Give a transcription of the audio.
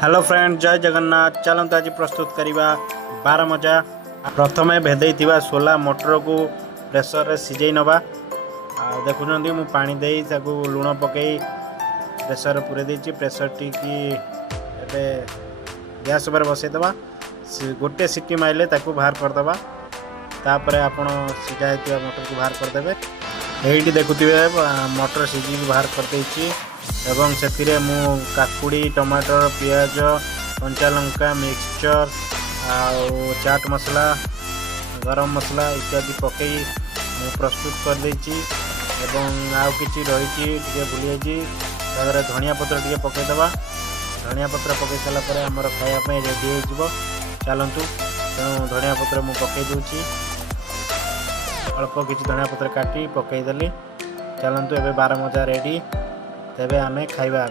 Hello friend, जय जगन्नाथ। चलते आज प्रस्तुत करवा बार मजा। प्रथम भेदे सोला मटर को प्रेसर रे सिझे नवा। देखुं मु पानी दे लुण पकई प्रेसर पूरे देती। प्रेसर टी गैस पर बसईदे गोटे सीटी मारे बाहर करदे। तापर आपण सिझा मटर को बाहर करदे। ये देखुए मटर सिझी बाहर करदे एवं से मु काकुड़ी टमाटर पियाज कंचा लंका मिक्सचर चाट मसला गरम मसला इत्यादि पकई मु प्रस्तुत कर देछि। एवं आउ किछि रही भूली जाइए धनिया पत्र टे पकईदे। धनिया पत्र पकई सारा पर आमर खायापी रेडी हो। चलतु तेणु धनिया पत्र मु पकई दूची। अल्प किछि धनिया पत्र काटी पकईदेली। चलतु एबे बार मजा रेडी। तेबे आमे खाइबा।